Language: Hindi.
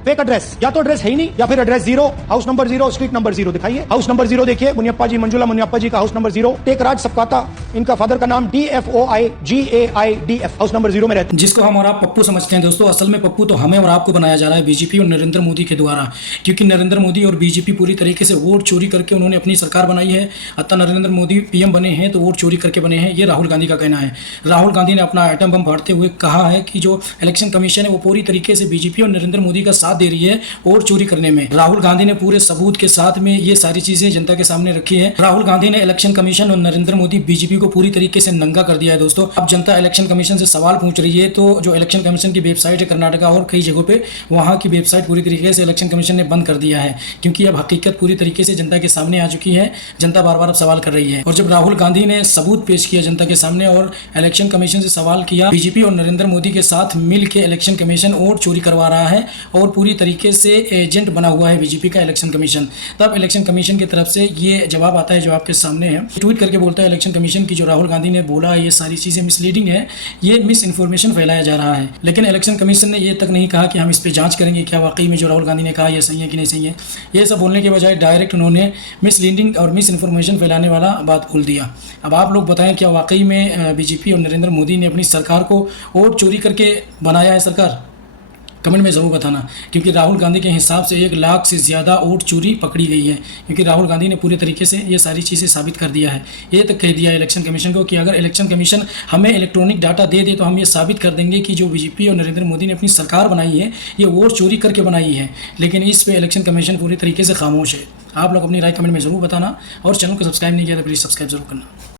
फेक एड्रेस, या तो एड्रेस है ही नहीं या फिर address 0, house number 0, street number 0 दिखाइए। हाउस नंबर 0 देखिए, मुनियप्पा जी, मंजुला मुनियप्पा जी का हाउस नंबर 0। टेकराज सपकाता, इनका फादर का नाम DFOIGAIDF, हाउस नंबर 0 में रहते हैं। जिसको हम और आप पप्पू समझते हैं दोस्तों, असल में पप्पू तो हमें और आपको बनाया जा रहा है बीजेपी और नरेंद्र मोदी के द्वारा, क्योंकि नरेंद्र मोदी और बीजेपी पूरी तरीके से वोट चोरी करके उन्होंने अपनी सरकार बनाई है। अतः नरेंद्र मोदी पीएम बने हैं तो वोट चोरी करके बने हैं, ये राहुल गांधी का कहना है। राहुल गांधी ने अपना आइटम बम फाड़ते हुए कहा है कि जो इलेक्शन कमीशन है वो पूरी तरीके से बीजेपी और नरेंद्र मोदी का साथ दे रही है वोट चोरी करने में। राहुल गांधी ने पूरे सबूत के साथ में ये सारी चीजें जनता के सामने रखी है। राहुल गांधी ने इलेक्शन कमीशन और नरेंद्र मोदी बीजेपी को पूरी तरीके से नंगा कर दिया है दोस्तों। अब जनता इलेक्शन कमीशन से सवाल पूछ रही है, तो जो इलेक्शन कमीशन की वेबसाइट है कर्नाटका और कई जगहों पे, वहां की वेबसाइट पूरी तरीके से इलेक्शन कमीशन ने बंद कर दिया है, क्योंकि अब हकीकत पूरी तरीके से जनता के सामने आ चुकी है। जनता बार बार अब सवाल कर रही है, और जब राहुल गांधी ने सबूत पेश किया जनता के सामने और इलेक्शन कमीशन से सवाल किया, बीजेपी और नरेंद्र मोदी के साथ मिल के इलेक्शन कमीशन वोट चोरी करवा रहा है और पूरी तरीके से एजेंट बना हुआ है बीजेपी का इलेक्शन कमीशन। तब इलेक्शन कमीशन की तरफ से ये जवाब आता है जो आपके सामने है। ट्वीट करके बोलता है इलेक्शन कमीशन की जो राहुल गांधी ने बोला ये सारी चीजें मिसलीडिंग है, ये मिस इन्फॉर्मेशन फैलाया जा रहा है। लेकिन इलेक्शन कमीशन ने ये तक नहीं कहा कि हम इस पे जांच करेंगे क्या वाकई में जो राहुल गांधी ने कहा ये सही है कि नहीं सही है। ये सब बोलने के बजाय डायरेक्ट उन्होंने मिसलीडिंग और मिस इन्फॉर्मेशन फैलाने वाला बात बोल दिया। अब आप लोग बताएं क्या वाकई में बीजेपी और नरेंद्र मोदी ने अपनी सरकार को वोट चोरी करके बनाया है सरकार? कमेंट में ज़रूर बताना, क्योंकि राहुल गांधी के हिसाब से 1 लाख से ज़्यादा वोट चोरी पकड़ी गई है, क्योंकि राहुल गांधी ने पूरे तरीके से ये सारी चीज़ें साबित कर दिया है। ये तक कह दिया है इलेक्शन कमीशन को कि अगर इलेक्शन कमीशन हमें इलेक्ट्रॉनिक डाटा दे दे तो हम ये साबित कर देंगे कि जो बीजेपी और नरेंद्र मोदी ने अपनी सरकार बनाई है ये वोट चोरी करके बनाई है। लेकिन इस पर इलेक्शन कमीशन पूरी तरीके से खामोश है। आप लोग अपनी राय कमेंट में ज़रूर बताना, और चैनल को सब्सक्राइब नहीं किया तो प्लीज़ सब्सक्राइब जरूर करना।